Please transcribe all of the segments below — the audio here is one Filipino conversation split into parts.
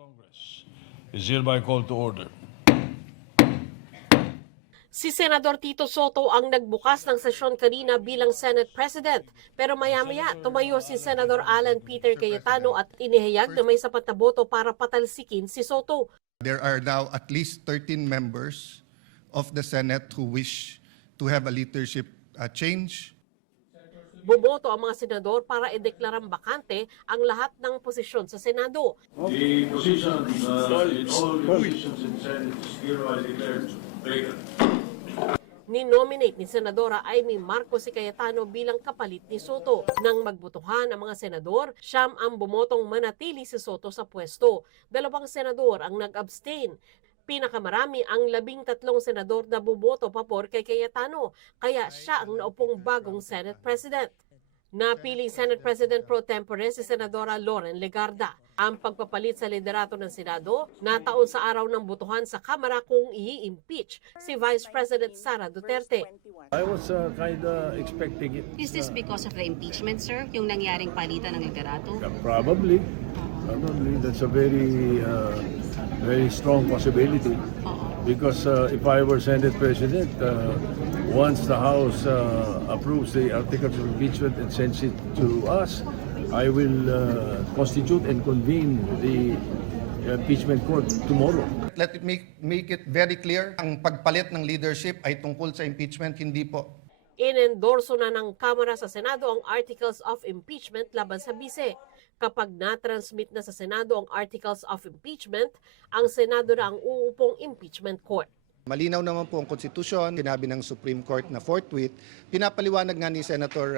Congress is hereby called to order. Si Senador Tito Soto ang nagbukas ng sesyon kanina bilang Senate President. Pero maya-maya, tumayo si Senador Alan Peter Cayetano at inihayag na may sapat na boto para patalsikin si Soto. There are now at least 13 members of the Senate who wish to have a leadership change. Bumoto ang mga senador para ideklarang bakante ang lahat ng posisyon sa Senado. The position in all the positions in the Senate is hereby declared vacant. Ninominate ni Senadora Amy Marcos si Cayetano bilang kapalit ni Soto. Nang magbotohan ang mga senador, siyam ang bumotong manatili si Soto sa pwesto. 2 senador ang nag-abstain. Pinakamarami ang 13 senador na bumoto papor kay Cayetano, kaya siya ang naupong bagong Senate President. Napiling Senate President pro tempore si Senadora Loren Legarda. Ang pagpapalit sa liderato ng Senado, nataon sa araw ng botohan sa Kamara kung i-impeach si Vice President Sara Duterte. I was kind of expecting it. Is this because of the impeachment, sir? Yung nangyaring palitan ng liderato? Probably. That's a very strong possibility. Because if I were Senate President, once the House approves the articles of impeachment and sends it to us, I will constitute and convene the impeachment court tomorrow. Let it make it very clear, ang pagpalit ng leadership ay tungkol sa impeachment, hindi po. Inendorso na ng Kamara sa Senado ang Articles of Impeachment laban sa bise. Kapag na-transmit na sa Senado ang Articles of Impeachment, ang Senado na ang uupong impeachment court. Malinaw naman po ang konstitusyon, sinabi ng Supreme Court na forthwith, pinapaliwanag nga ni Senator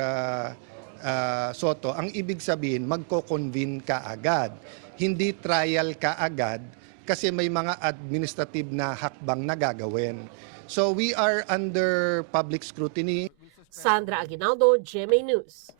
Soto, ang ibig sabihin magko-convene ka agad, hindi trial ka agad kasi may mga administrative na hakbang na gagawin. So we are under public scrutiny. Sandra Aguinaldo, GMA News.